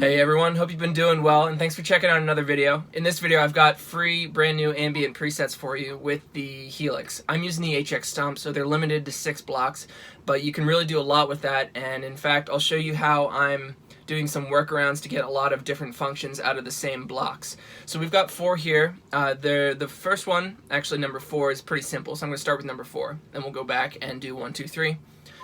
Hey everyone, hope you've been doing well, and thanks for checking out another video. In this video I've got free brand new ambient presets for you with the Helix. I'm using the HX Stomp, so they're limited to 6 blocks, but you can really do a lot with that, and in fact I'll show you how I'm doing some workarounds to get a lot of different functions out of the same blocks. So we've got 4 here. The first one, actually number 4, is pretty simple, so I'm going to start with number 4, then we'll go back and do 1, 2, 3.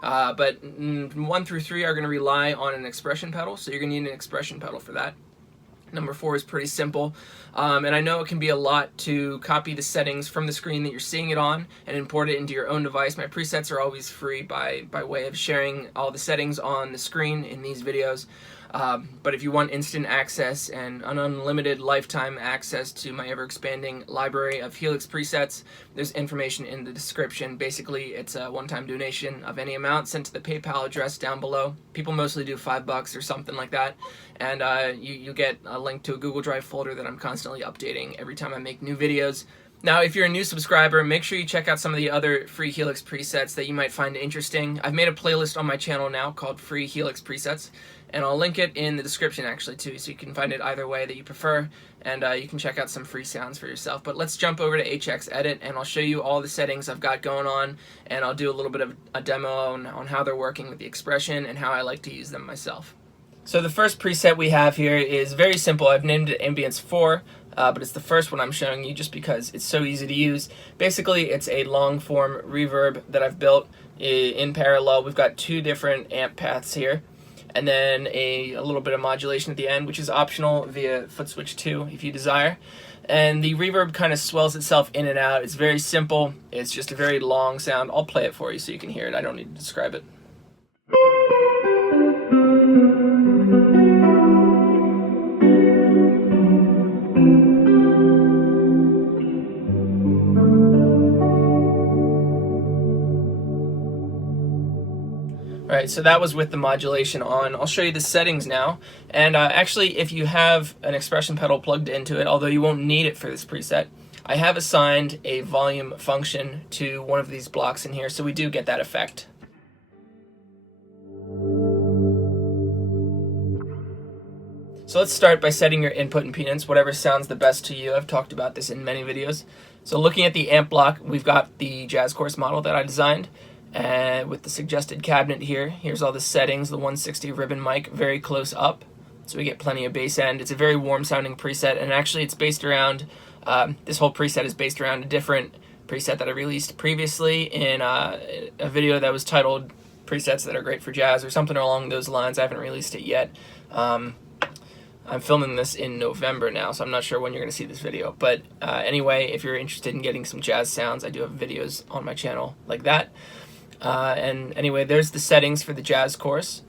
But 1 through 3 are going to rely on an expression pedal, so you're going to need an expression pedal for that. Number 4 is pretty simple, and I know it can be a lot to copy the settings from the screen that you're seeing it on and import it into your own device. My presets are always free by way of sharing all the settings on the screen in these videos. But if you want instant access and an unlimited lifetime access to my ever-expanding library of Helix presets, there's information in the description. Basically, it's a one-time donation of any amount sent to the PayPal address down below. People mostly do $5 or something like that, and you get a link to a Google Drive folder that I'm constantly updating every time I make new videos. Now, if you're a new subscriber, make sure you check out some of the other free Helix presets that you might find interesting. I've made a playlist on my channel now called Free Helix Presets, and I'll link it in the description actually too, so you can find it either way that you prefer, and you can check out some free sounds for yourself. But let's jump over to HX Edit, and I'll show you all the settings I've got going on, and I'll do a little bit of a demo on how they're working with the expression and how I like to use them myself. So the first preset we have here is very simple. I've named it Ambience 4. But it's the first one I'm showing you just because it's so easy to use. Basically, it's a long form reverb that I've built in parallel. We've got 2 different amp paths here, and then a little bit of modulation at the end, which is optional via foot switch 2 if you desire. And the reverb kind of swells itself in and out. It's very simple. It's just a very long sound. I'll play it for you so you can hear it. I don't need to describe it. Alright, so that was with the modulation on. I'll show you the settings now. And actually, if you have an expression pedal plugged into it, although you won't need it for this preset, I have assigned a volume function to one of these blocks in here, so we do get that effect. So let's start by setting your input impedance, whatever sounds the best to you. I've talked about this in many videos. So looking at the amp block, we've got the Jazz Course model that I designed. And with the suggested cabinet here, here's all the settings, the 160 ribbon mic very close up, so we get plenty of bass end. It's a very warm sounding preset, and actually it's based around, this whole preset is based around a different preset that I released previously in a video that was titled Presets That Are Great for Jazz or something along those lines. I haven't released it yet. I'm filming this in November now, so I'm not sure when you're going to see this video. But anyway, if you're interested in getting some jazz sounds, I do have videos on my channel like that. And anyway, there's the settings for the Jazz Course.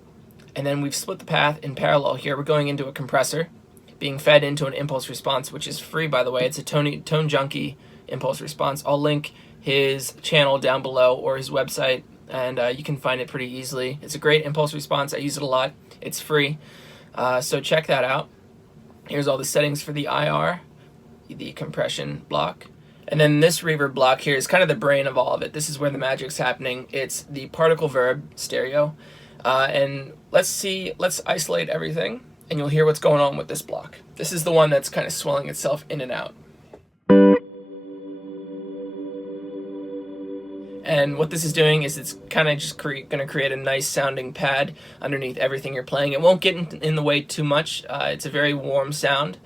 And then we've split the path in parallel here. We're going into a compressor, being fed into an impulse response, which is free, by the way. It's a ToneJunkie impulse response. I'll link his channel down below or his website, and you can find it pretty easily. It's a great impulse response. I use it a lot. It's free. So check that out. Here's all the settings for the IR, the compression block. And then this reverb block here is kind of the brain of all of it. This is where the magic's happening. It's the particle verb stereo. And let's isolate everything, and you'll hear what's going on with this block. This is the one that's kind of swelling itself in and out. And what this is doing is it's kind of just going to create a nice sounding pad underneath everything you're playing. It won't get in the way too much. It's a very warm sound.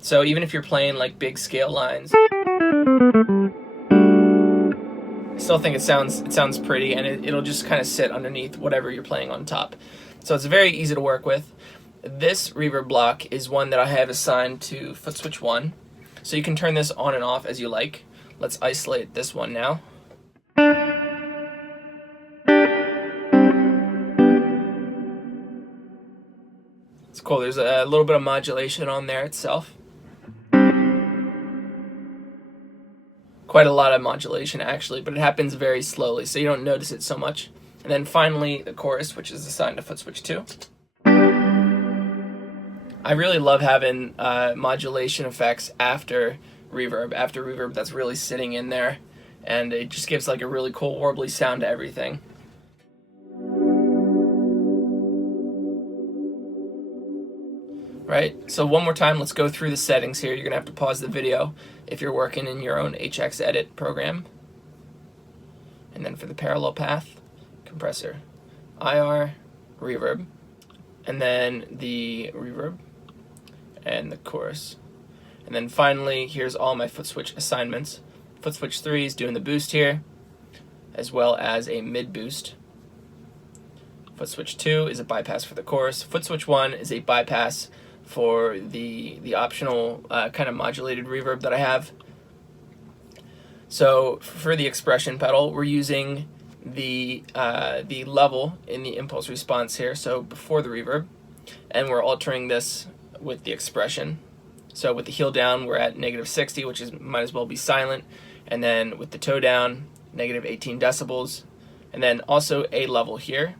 So even if you're playing like big scale lines, I still think it sounds pretty, and it'll just kind of sit underneath whatever you're playing on top. So it's very easy to work with. This reverb block is one that I have assigned to foot switch 1. So you can turn this on and off as you like. Let's isolate this one now. It's cool. There's a little bit of modulation on there itself. Quite a lot of modulation actually, but it happens very slowly, so you don't notice it so much. And then finally the chorus, which is assigned to foot switch 2. I really love having modulation effects after reverb that's really sitting in there, and it just gives like a really cool warbly sound to everything. right? So one more time, let's go through the settings here. You're gonna have to pause the video if you're working in your own HX Edit program. And then for the parallel path, compressor, IR, reverb, and then the reverb and the chorus. And then finally, here's all my foot switch assignments. Foot switch 3 is doing the boost here, as well as a mid boost. Foot switch 2 is a bypass for the chorus. Foot switch 1 is a bypass for the optional kind of modulated reverb that I have. So for the expression pedal, we're using the level in the impulse response here, so before the reverb, and we're altering this with the expression. So with the heel down, we're at -60, which is might as well be silent, and then with the toe down, -18 decibels, and then also a level here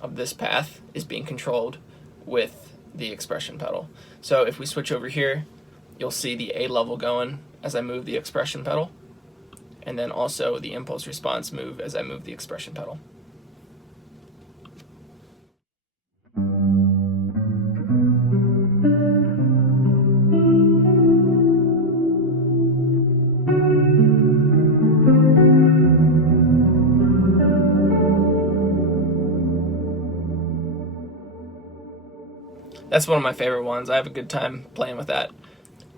of this path is being controlled with the expression pedal. So if we switch over here, you'll see the A level going as I move the expression pedal, and then also the impulse response move as I move the expression pedal. That's one of my favorite ones. I have a good time playing with that.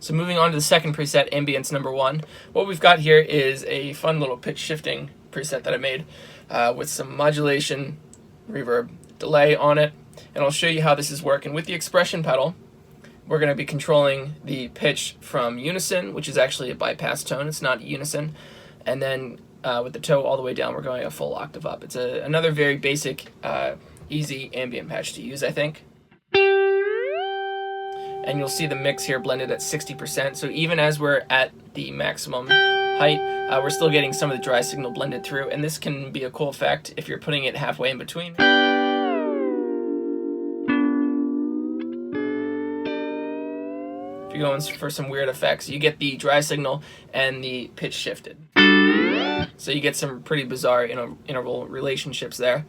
So moving on to the second preset, Ambience number 1. What we've got here is a fun little pitch shifting preset that I made with some modulation, reverb, delay on it. And I'll show you how this is working. With the expression pedal, we're going to be controlling the pitch from unison, which is actually a bypass tone. It's not unison. And then with the toe all the way down, we're going a full octave up. It's another very basic, easy ambient patch to use, I think. And you'll see the mix here blended at 60%. So even as we're at the maximum height, we're still getting some of the dry signal blended through. And this can be a cool effect if you're putting it halfway in between. If you're going for some weird effects, you get the dry signal and the pitch shifted. So you get some pretty bizarre interval relationships there.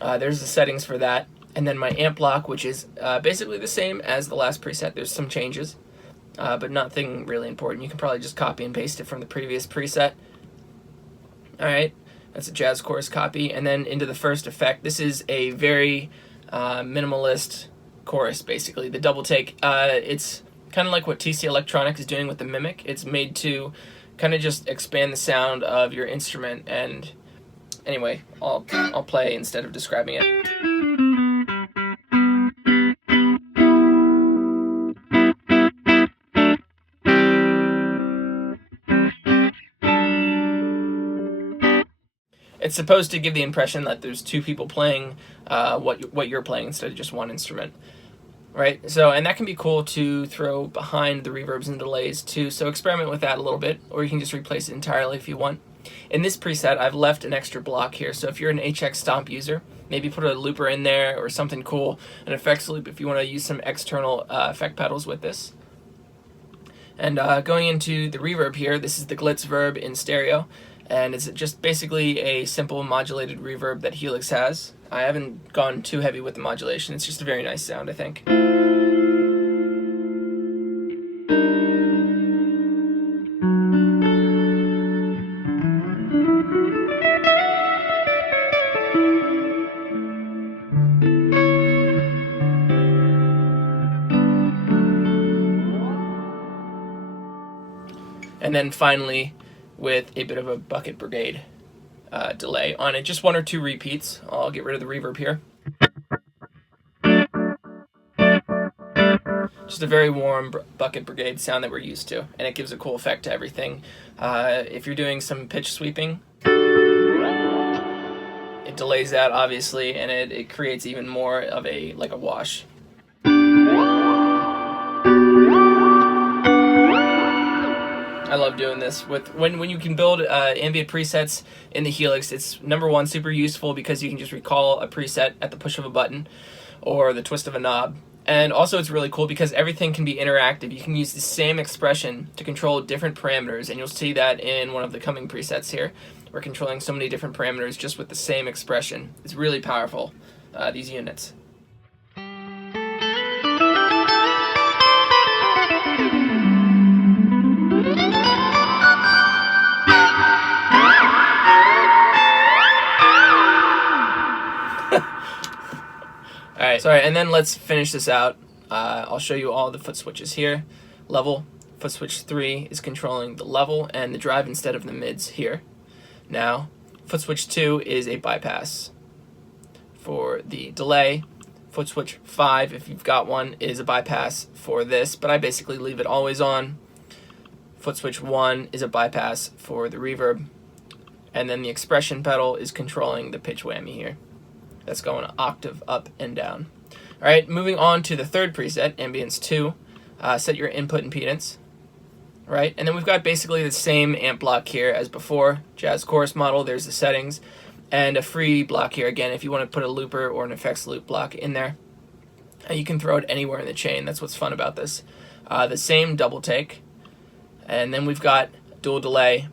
There's the settings for that. And then my amp block, which is basically the same as the last preset. There's some changes, but nothing really important. You can probably just copy and paste it from the previous preset. Alright, that's a jazz chorus copy. And then into the first effect. This is a very minimalist chorus, basically. The double take, it's kind of like what TC Electronics is doing with the Mimic. It's made to kind of just expand the sound of your instrument. And anyway, I'll play instead of describing it. It's supposed to give the impression that there's two people playing what you're playing instead of just one instrument, right? So, and that can be cool to throw behind the reverbs and delays too. So experiment with that a little bit, or you can just replace it entirely if you want. In this preset, I've left an extra block here. So if you're an HX Stomp user, maybe put a looper in there or something cool, an effects loop if you want to use some external effect pedals with this. And going into the reverb here, this is the Glitz Verb in stereo. And it's just basically a simple modulated reverb that Helix has. I haven't gone too heavy with the modulation. It's just a very nice sound, I think. And then finally, with a bit of a bucket brigade delay on it. Just one or two repeats. I'll get rid of the reverb here. Just a very warm bucket brigade sound that we're used to, and it gives a cool effect to everything. If you're doing some pitch sweeping, it delays that obviously, and it creates even more of a wash. I love doing this with when you can build ambient presets in the Helix. It's number one, super useful because you can just recall a preset at the push of a button or the twist of a knob. And also it's really cool because everything can be interactive. You can use the same expression to control different parameters, and you'll see that in one of the coming presets here. We're controlling so many different parameters just with the same expression. It's really powerful, these units. Alright, sorry, and then let's finish this out. I'll show you all the foot switches here. Level, foot switch 3 is controlling the level and the drive instead of the mids here. Now, foot switch 2 is a bypass for the delay. Foot switch 5, if you've got one, is a bypass for this, but I basically leave it always on. Foot switch 1 is a bypass for the reverb. And then the expression pedal is controlling the pitch whammy here. That's going an octave up and down. Alright, moving on to the third preset, Ambience 2. Set your input impedance. Right, and then we've got basically the same amp block here as before. Jazz Chorus model, there's the settings. And a free block here again if you want to put a looper or an effects loop block in there. And you can throw it anywhere in the chain. That's what's fun about this. The same double take. And then we've got dual delay,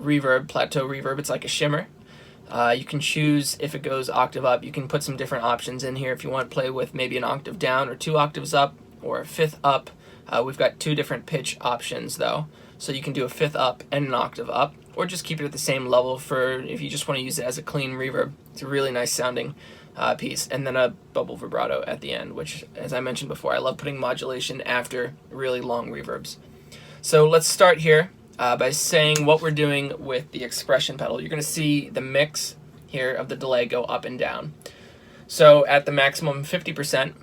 reverb, plateau reverb. It's like a shimmer. You can choose if it goes octave up. You can put some different options in here if you want to play with maybe an octave down or 2 octaves up or a 5th up. We've got 2 different pitch options though. So you can do a 5th up and an octave up, or just keep it at the same level for if you just want to use it as a clean reverb. It's a really nice sounding piece. And then a bubble vibrato at the end, which, as I mentioned before, I love putting modulation after really long reverbs. So let's start here by saying what we're doing with the expression pedal. You're going to see the mix here of the delay go up and down. So at the maximum 50%,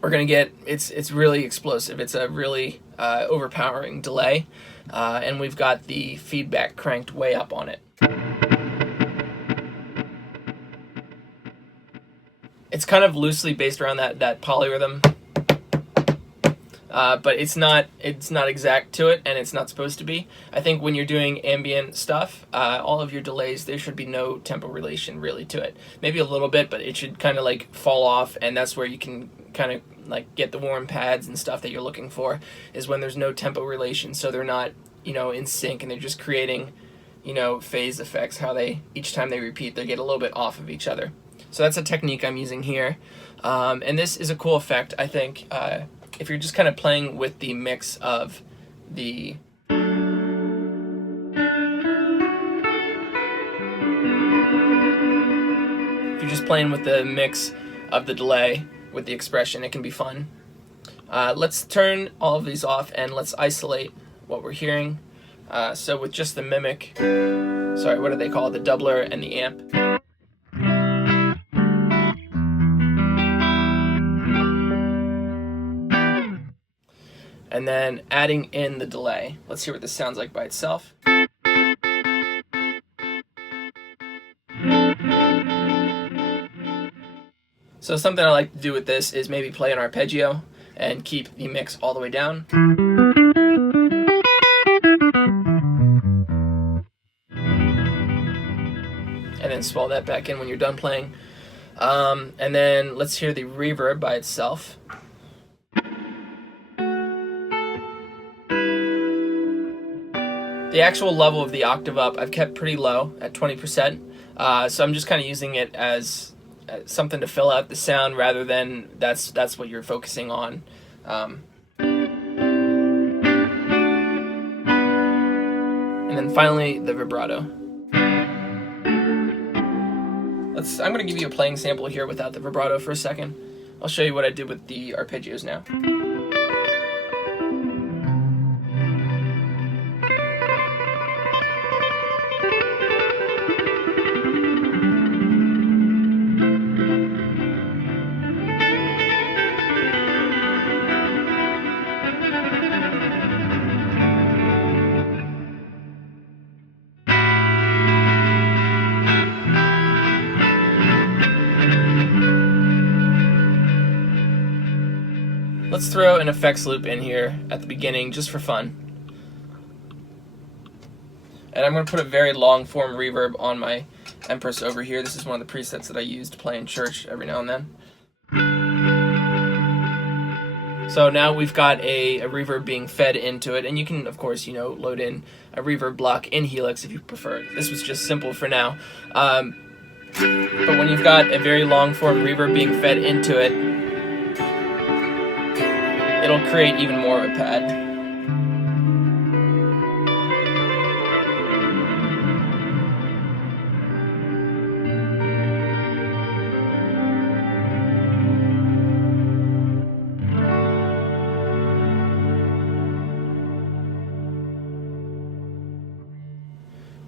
we're going to get, it's really explosive. It's a really overpowering delay, and we've got the feedback cranked way up on it. It's kind of loosely based around that polyrhythm, but it's not exact to it, and it's not supposed to be. I think when you're doing ambient stuff, all of your delays, there should be no tempo relation really to it. Maybe a little bit, but it should kind of like fall off, and that's where you can kind of like get the warm pads and stuff that you're looking for, is when there's no tempo relation, so they're not, you know, in sync, and they're just creating, you know, phase effects, how they, each time they repeat, they get a little bit off of each other. So that's a technique I'm using here, and this is a cool effect, I think, if you're just kind of playing with the mix of the delay with the expression, it can be fun. Let's turn all of these off and let's isolate what we're hearing. So with just the mimic, sorry, what do they call it? The doubler and the amp. And then adding in the delay. Let's hear what this sounds like by itself. So something I like to do with this is maybe play an arpeggio and keep the mix all the way down. And then swell that back in when you're done playing. And then let's hear the reverb by itself. The actual level of the octave up I've kept pretty low at 20%, so I'm just kind of using it as something to fill out the sound rather than that's what you're focusing on. And then finally the vibrato. I'm going to give you a playing sample here without the vibrato for a second. I'll show you what I did with the arpeggios now. Let's throw an effects loop in here at the beginning just for fun. And I'm going to put a very long form reverb on my Empress over here. This is one of the presets that I use to play in church every now and then. So now we've got a reverb being fed into it, and you can, of course, you know, load in a reverb block in Helix if you prefer. This was just simple for now. But when you've got a very long form reverb being fed into it, it'll create even more of a pad.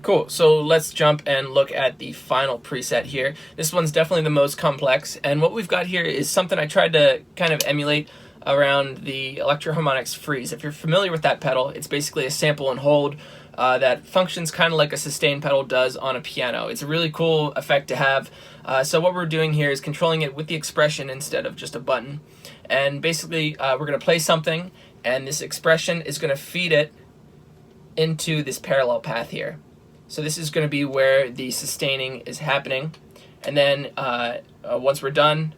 Cool, so let's jump and look at the final preset here. This one's definitely the most complex, and what we've got here is something I tried to kind of emulate around the Electro-Harmonix Freeze. If you're familiar with that pedal, it's basically a sample and hold that functions kind of like a sustain pedal does on a piano. It's a really cool effect to have. So what we're doing here is controlling it with the expression instead of just a button. And basically we're going to play something, and this expression is going to feed it into this parallel path here. So this is going to be where the sustaining is happening. And then once we're done,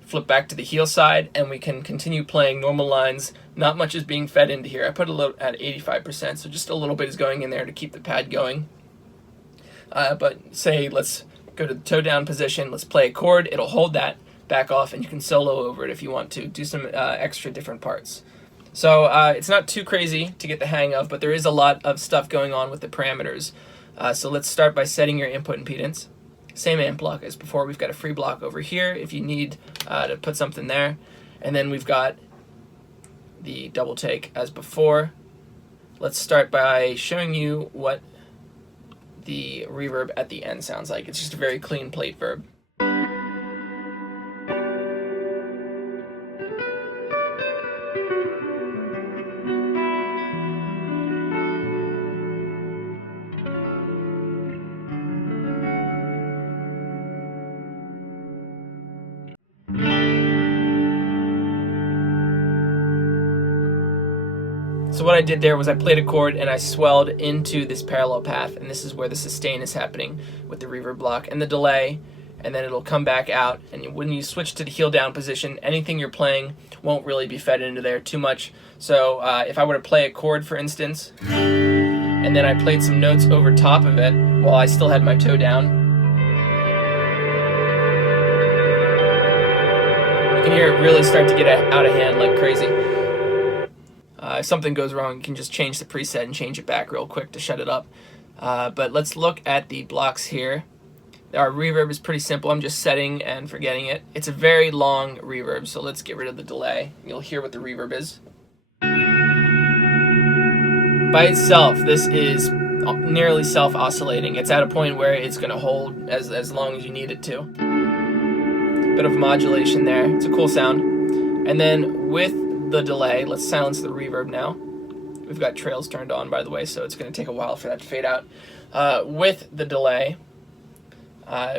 flip back to the heel side, and we can continue playing normal lines. Not much is being fed into here. I put a little at 85%, so just a little bit is going in there to keep the pad going. But say, let's go to the toe down position, let's play a chord, it'll hold that, back off, and you can solo over it if you want to, do some extra different parts. So it's not too crazy to get the hang of, but there is a lot of stuff going on with the parameters. So let's start by setting your input impedance. Same amp block as before. We've got a free block over here if you need to put something there. And then we've got the double take as before. Let's start by showing you what the reverb at the end sounds like. It's just a very clean plate verb. So what I did there was I played a chord and I swelled into this parallel path, and this is where the sustain is happening with the reverb block and the delay, and then it'll come back out, and when you switch to the heel down position, anything you're playing won't really be fed into there too much. So if I were to play a chord, for instance, and then I played some notes over top of it while I still had my toe down, you can hear it really start to get out of hand like crazy. If something goes wrong, you can just change the preset and change it back real quick to shut it up. But let's look at the blocks here. Our reverb is pretty simple. I'm just setting and forgetting it. It's a very long reverb, so let's get rid of the delay. You'll hear what the reverb is. By itself, this is nearly self-oscillating. It's at a point where it's going to hold as long as you need it to. Bit of modulation there. It's a cool sound. And then with the delay, let's silence the reverb now. We've got trails turned on, by the way, so it's going to take a while for that to fade out. With the delay,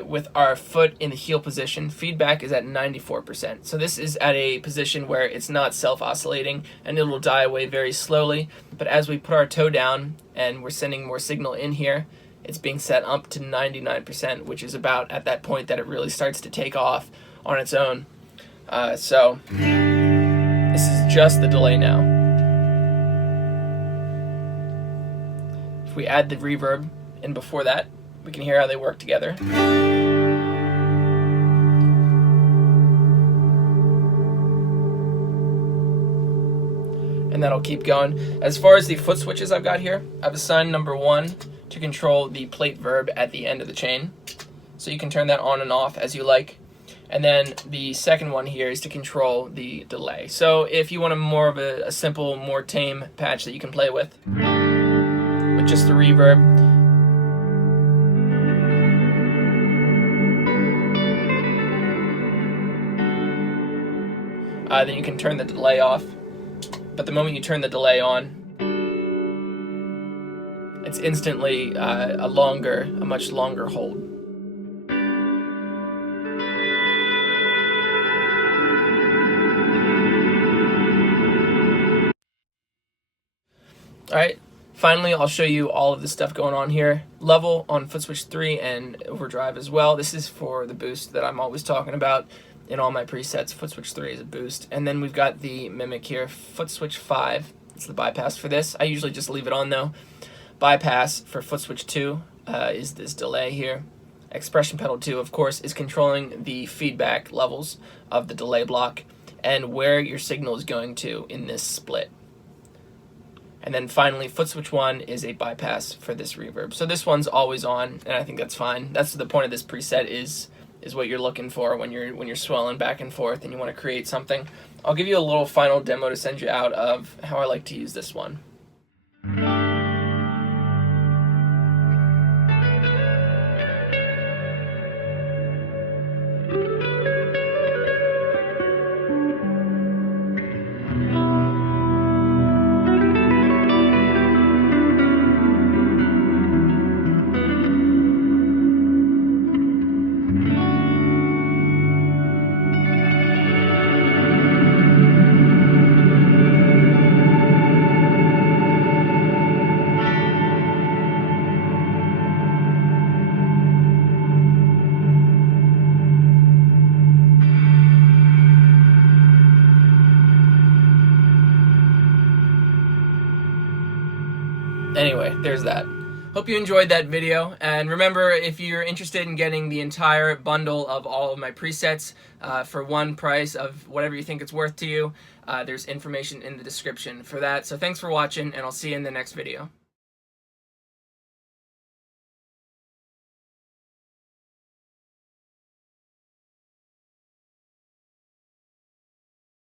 with our foot in the heel position, feedback is at 94%. So this is at a position where it's not self-oscillating, and it will die away very slowly. But as we put our toe down and we're sending more signal in here, it's being set up to 99%, which is about at that point that it really starts to take off on its own. So this is just the delay now. If we add the reverb in before that, we can hear how they work together. And that'll keep going. As far as the foot switches I've got here, I've assigned number 1 to control the plate verb at the end of the chain. So you can turn that on and off as you like. And then the second one here is to control the delay. So if you want more of a simple, more tame patch that you can play with just the reverb, then you can turn the delay off. But the moment you turn the delay on, it's instantly a much longer hold. Alright, finally I'll show you all of the stuff going on here. Level on foot switch 3 and overdrive as well. This is for the boost that I'm always talking about in all my presets. Foot switch 3 is a boost. And then we've got the mimic here, foot switch 5. It's the bypass for this. I usually just leave it on though. Bypass for foot switch 2 is this delay here. Expression pedal 2, of course, is controlling the feedback levels of the delay block and where your signal is going to in this split. And then finally, foot switch 1 is a bypass for this reverb. So this one's always on, and I think that's fine. That's the point of this preset is what you're looking for when you're swelling back and forth and you want to create something. I'll give you a little final demo to send you out of how I like to use this one. Anyway, there's that. Hope you enjoyed that video, and remember, if you're interested in getting the entire bundle of all of my presets for one price of whatever you think it's worth to you, there's information in the description for that. So thanks for watching, and I'll see you in the next video.